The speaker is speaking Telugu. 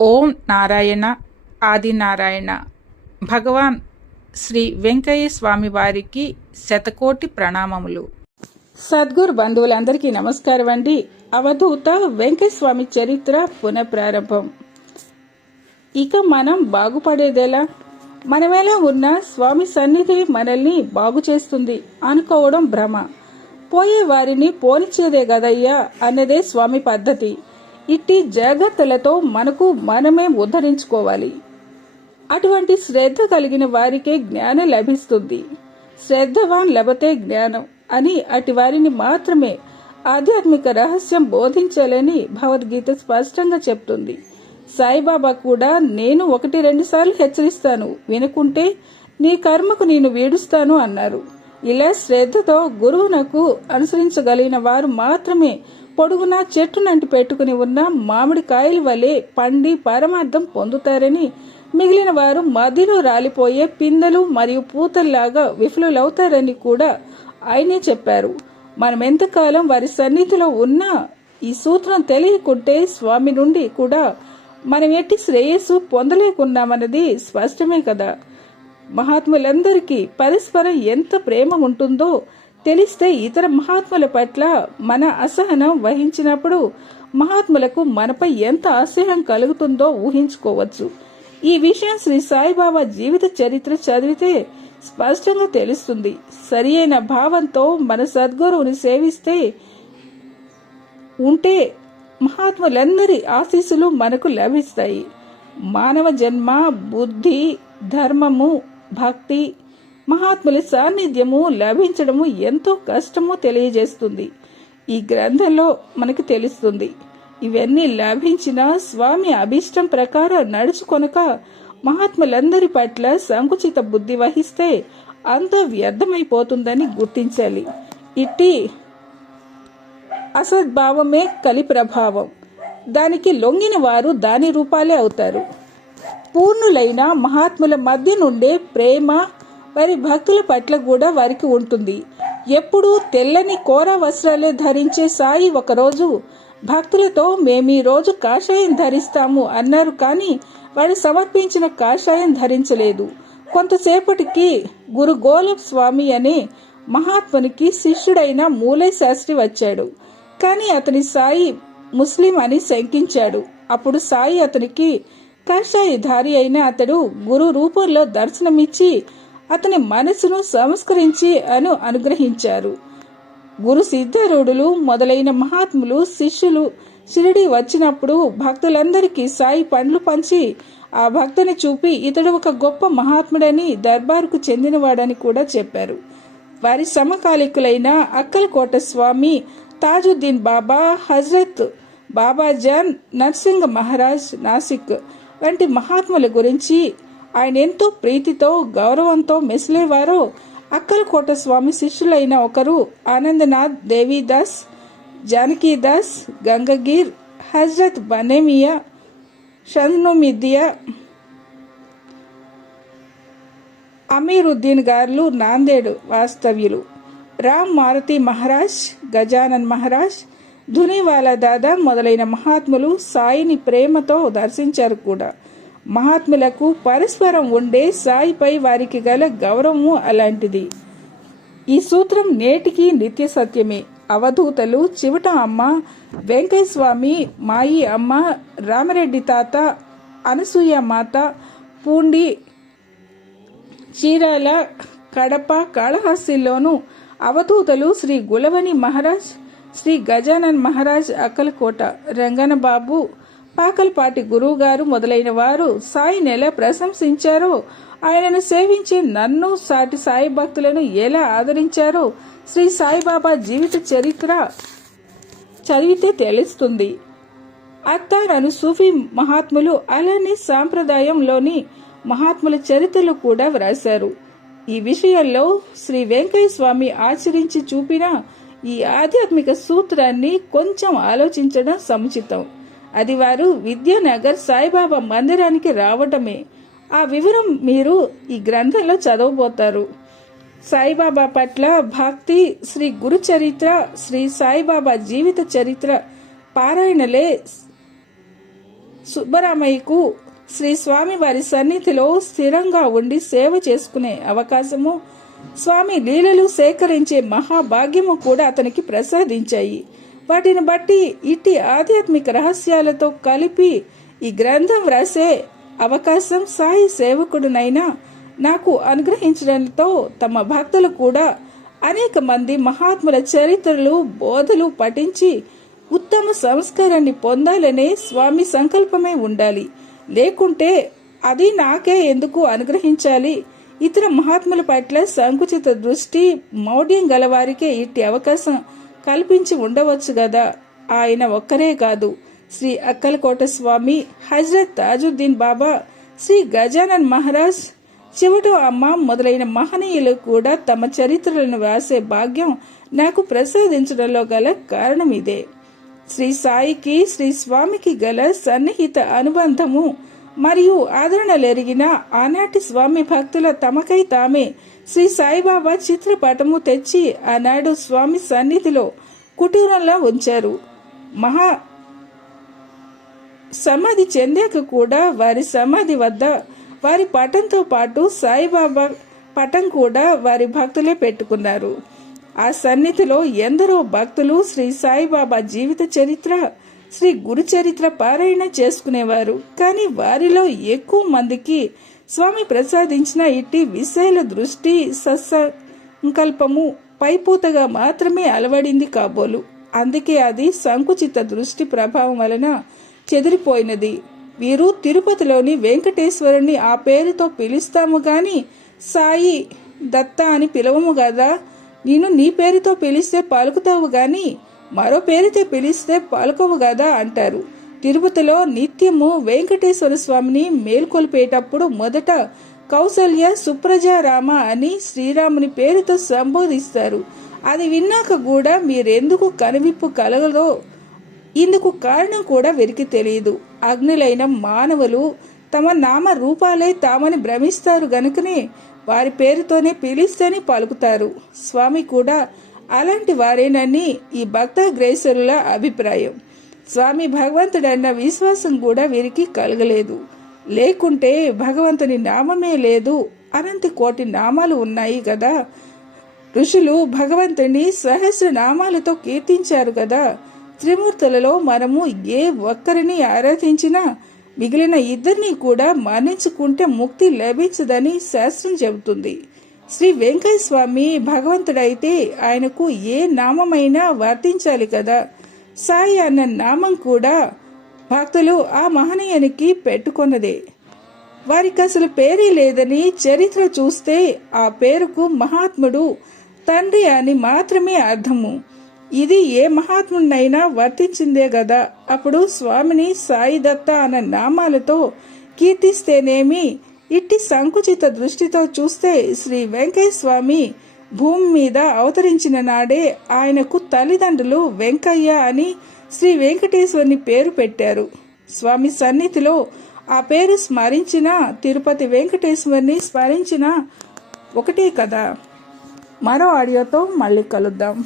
ఓం నారాయణ ఆదినారాయణ. భగవాన్ శ్రీ వెంకయ్య స్వామి వారికి శతకోటి ప్రణామములు. సద్గురు బంధువులందరికీ నమస్కారం అండి. అవధూత వెంకయ్య స్వామి చరిత్ర పునఃప్రారంభం. ఇక మనం బాగుపడేదెలా? మనమెలా ఉన్నా స్వామి సన్నిధి మనల్ని బాగు చేస్తుంది అనుకోవడం భ్రమ. పోయే వారిని పోనిచ్చేదే గదయ్యా అన్నదే స్వామి పద్ధతి. ఇట్టి జాగ్రత్తలతో మనకు మనమే ఉద్ధరించుకోవాలి. అటువంటి శ్రద్ధ కలిగిన వారికే జ్ఞానం లభిస్తుంది. శ్రద్ధవాన్ లభతే జ్ఞానం అని అటు వారిని మాత్రమే ఆధ్యాత్మిక రహస్యం బోధించాలని భగవద్గీత స్పష్టంగా చెప్తుంది. సాయిబాబా కూడా నేను 1-2 సార్లు హెచ్చరిస్తాను, వినుకుంటే నీ కర్మకు నేను వీడుస్తాను అన్నారు. ఇలా శ్రద్ధతో గురువునకు అనుసరించగలిగిన వారు మాత్రమే పొడుగున చెట్టునంటి పెట్టుకుని ఉన్న మామిడి కాయల వలె పండి పరమార్థం పొందుతారని, మిగిలిన వారు మధ్యలో రాలిపోయే పిందెలు మరియు పూతల్లాగా విఫలులవుతారని కూడా ఆయనే చెప్పారు. మనం ఎంతకాలం వారి సన్నిధిలో ఉన్నా ఈ సూత్రం తెలియకుంటే స్వామి నుండి కూడా మనం ఎట్టి శ్రేయస్సు పొందలేకున్నామన్నది స్పష్టమే కదా. మహాత్ములందరికీ పరస్పరం ఎంత ప్రేమ ఉంటుందో తెలిస్తే ఇతర మహాత్ముల పట్ల మన అసహనం వహించినప్పుడు మహాత్ములకు మనపై ఎంత అసహ్యం కలుగుతుందో ఊహించుకోవచ్చు. ఈ విషయం శ్రీ సాయిబాబా జీవిత చరిత్ర చదివితే స్పష్టంగా తెలుస్తుంది. సరి అయిన భావంతో మన సద్గురువుని సేవిస్తే ఉంటే మహాత్ములందరి ఆశీస్సులు మనకు లభిస్తాయి. మానవ జన్మ, బుద్ధి, ధర్మము, భక్తి, మహాత్ముల సాన్నిధ్యము లభించడము ఎంతో కష్టమో తెలియజేస్తుంది. ఈ గ్రంథంలో మనకు తెలుస్తుంది. ఇవన్నీ లభించిన స్వామి అభిష్టం ప్రకారం నడుచుకొనక మహాత్ములందరి పట్ల సంకుచిత బుద్ధి వహిస్తే అంతా వ్యర్థమైపోతుందని గుర్తించాలి. ఇట్టి అసద్భావమే కలి ప్రభావం. దానికి లొంగిన వారు దాని రూపాలే అవుతారు. పూర్ణులైన మహాత్ముల మధ్య నుండే ప్రేమ వారి భక్తుల పట్ల కూడా వారికి ఉంటుంది. ఎప్పుడూ తెల్లని కోర వస్త్రాలే ధరించే సాయి ఒకరోజు భక్తులతో మేమీ రోజు కాషాయం ధరిస్తాము అన్నారు, కానీ వాడు సమర్పించిన కాషాయం ధరించలేదు. కొంతసేపటికి గురు గోలప్ స్వామి అనే మహాత్మునికి శిష్యుడైన మూలై శాస్త్రి వచ్చాడు. కానీ అతని సాయి ముస్లిం అని శంకించాడు. అప్పుడు సాయి అతనికి కాషాయధారి అయిన అతడు గురు రూపంలో దర్శనమిచ్చి అతని మనసును సంస్కరించి అనుగ్రహించారు. గురు సిద్ధరూఢులు మొదలైన మహాత్ములు శిష్యులు షిరిడి వచ్చినప్పుడు భక్తులందరికీ సాయి పండ్లు పంచి ఆ భక్తుని చూపి ఇతడు ఒక గొప్ప మహాత్ముడని, దర్బారుకు చెందినవాడని కూడా చెప్పారు. వారి సమకాలికులైన అక్కలకోట స్వామి, తాజుద్దీన్ బాబా, హజరత్ బాబాజాన్, నర్సింగ మహారాజ్ నాసిక్ వంటి మహాత్ముల గురించి ఆయన ఎంతో ప్రీతితో గౌరవంతో మెసిలేవారో అక్కలకోట స్వామి శిష్యులైన ఒకరు ఆనందనాథ్, దేవీదాస్, జానకీదాస్, గంగగీర్, హజరత్ బనేమియా, షన్నుమిదియా, అమీరుద్దీన్ గారు నాందేడ్ వాస్తవ్యులు, రామ్ మారుతి మహారాజ్, గజానన్ మహారాజ్, ధునివాలా దాదా మొదలైన మహాత్ములు సాయిని ప్రేమతో దర్శించారు కూడా. మహాత్ములకు పరస్పరం ఉండే సాయిపై వారికి గల గౌరవము అలాంటిది. ఈ సూత్రం నేటికి నిత్య సత్యమే. అవధూతలు చివట అమ్మ, వెంకయ్య స్వామి, మాయి అమ్మ, రామరెడ్డి తాత, అనసూయ మాత, పూండి, చీరాల, కడప, కాళహస్తిలోను అవధూతలు శ్రీ గులవని మహారాజ్, శ్రీ గజానన్ మహారాజ్, అక్కలకోట రంగనబాబు, పాకల్పాటి గురువుగారు మొదలైన వారు సాయిని ఎలా ప్రశంసించారో, ఆయనను సేవించే నన్ను, సాటి సాయి భక్తులను ఎలా ఆదరించారో శ్రీ సాయిబాబా జీవిత చరిత్ర చదివితే తెలుస్తుంది. అత్తారను సూఫీ మహాత్ములు అలానే సాంప్రదాయంలోని మహాత్ముల చరిత్రలు కూడా వ్రాశారు. ఈ విషయంలో శ్రీ వెంకయ్య స్వామి ఆచరించి చూపిన ఈ ఆధ్యాత్మిక సూత్రాన్ని కొంచెం ఆలోచించడం సముచితం. అది వారు విద్యానగర్ సాయిబాబా మందిరానికి రావటమే. ఆ వివరం మీరు ఈ గ్రంథంలో చదవబోతారు. సాయిబాబా పట్ల భక్తి, శ్రీ గురు చరిత్ర, శ్రీ సాయిబాబా జీవిత చరిత్ర పారాయణలే సుబ్బరామయ్యకు శ్రీ స్వామివారి సన్నిధిలో స్థిరంగా ఉండి సేవ చేసుకునే అవకాశము, స్వామి లీలలు సేకరించే మహాభాగ్యము కూడా అతనికి ప్రసాదించాయి. వాటిని బట్టి ఇట్టి ఆధ్యాత్మిక రహస్యాలతో కలిపి ఈ గ్రంథం వ్రాసే అవకాశం సాయి సేవకుడునైనా నాకు అనుగ్రహించడంతో తమ భక్తులు కూడా అనేక మంది మహాత్ముల చరిత్రలు బోధలు పఠించి ఉత్తమ సంస్కారాన్ని పొందాలనే స్వామి సంకల్పమే ఉండాలి. లేకుంటే అది నాకే ఎందుకు అనుగ్రహించాలి? ఇతర మహాత్ముల పట్ల సంకుచిత దృష్టి మౌఢ్యం గలవారికే ఇట్టి అవకాశం కల్పించి ఉండవచ్చు గదా. ఆయన ఒక్కరే కాదు, శ్రీ అక్కలకోట స్వామి, హజరత్ తాజుద్దీన్ బాబా, శ్రీ గజానన్ మహారాజ్, చివటో అమ్మ మొదలైన మహనీయులు కూడా తమ చరిత్రలను వ్రాసే భాగ్యం నాకు ప్రసాదించడంలో గల కారణం ఇదే. శ్రీ సాయికి శ్రీ స్వామికి గల సన్నిహిత అనుబంధము మరియు ఆదరణలెరిగిన ఆనాటి స్వామి భక్తుల తమకై తామే శ్రీ సాయిబాబా చిత్రపటము తెచ్చి ఆనాడు స్వామి సన్నిధిలో కుటీరంలో ఉంచారు. మహా సమాధి చెందాక కూడా వారి సమాధి వద్ద వారి పటంతో పాటు సాయిబాబా పటం కూడా వారి భక్తులే పెట్టుకున్నారు. ఆ సన్నిధిలో ఎందరో భక్తులు శ్రీ సాయిబాబా జీవిత చరిత్ర, శ్రీ గురు చరిత్ర పారాయణ చేసుకునేవారు. కానీ వారిలో ఎక్కువ మందికి స్వామి ప్రసాదించిన ఇట్టి విశేల దృష్టి సత్సంకల్పము పైపూతగా మాత్రమే అలవడింది కాబోలు. అందుకే అది సంకుచిత దృష్టి ప్రభావం వలన చెదిరిపోయినది. వీరు తిరుపతిలోని వెంకటేశ్వరుని ఆ పేరుతో పిలుస్తాము గాని సాయి దత్త అని పిలవము కదా. నేను నీ పేరుతో పిలిస్తే పలుకుతావు గాని మరో పేరుతో పిలిస్తే పలుకవు కదా అంటారు. తిరుపతిలో నిత్యము వెంకటేశ్వర స్వామిని మేల్కొల్పేటప్పుడు మొదట కౌసల్య సుప్రజారామ అని శ్రీరాముని పేరుతో సంబోధిస్తారు. అది విన్నాక కూడా మీరెందుకు కనువిప్పు కలగదో ఇందుకు కారణం కూడా వీరికి తెలియదు. అగ్నులైన మానవులు తమ నామ రూపాలే తామని భ్రమిస్తారు గనుకనే వారి పేరుతోనే పిలిస్తేనే పలుకుతారు. స్వామి కూడా అలాంటి వారేనని ఈ భక్తగ్రేసరుల అభిప్రాయం. స్వామి భగవంతుడన్న విశ్వాసం కూడా వీరికి కలగలేదు. లేకుంటే భగవంతుని నామమే లేదు, అనంత కోటి నామాలు ఉన్నాయి కదా. ఋషులు భగవంతుని సహస్ర నామాలతో కీర్తించారు కదా. త్రిమూర్తులలో మనము ఏ ఒక్కరిని ఆరాధించినా మిగిలిన ఇద్దరిని కూడా మన్నించుకుంటే ముక్తి లభించదని శాస్త్రం చెబుతుంది. శ్రీ వెంకయ్య స్వామి భగవంతుడైతే ఆయనకు ఏ నామమైనా వర్తించాలి కదా. సాయి అన్న నామం కూడా భక్తులు ఆ మహనీయునికి పెట్టుకున్నదే. వారికి అసలు పేరే లేదని చరిత్ర చూస్తే ఆ పేరుకు మహాత్ముడు తండ్రి అని మాత్రమే అర్థము. ఇది ఏ మహాత్ముడినైనా వర్తించిందే గదా. అప్పుడు స్వామిని సాయి దత్త అన్న నామాలతో కీర్తిస్తేనేమి, ఇట్టి సంకుచిత దృష్టితో చూస్తే శ్రీ వెంకయ్య స్వామి భూమి మీద అవతరించిన నాడే ఆయనకు తల్లిదండ్రులు వెంకయ్య అని శ్రీ వెంకటేశ్వరుని పేరు పెట్టారు. స్వామి సన్నిధిలో ఆ పేరు స్మరించిన, తిరుపతి వెంకటేశ్వరుని స్మరించిన ఒకటే కదా. మరో ఆడియోతో మళ్ళీ కలుద్దాం.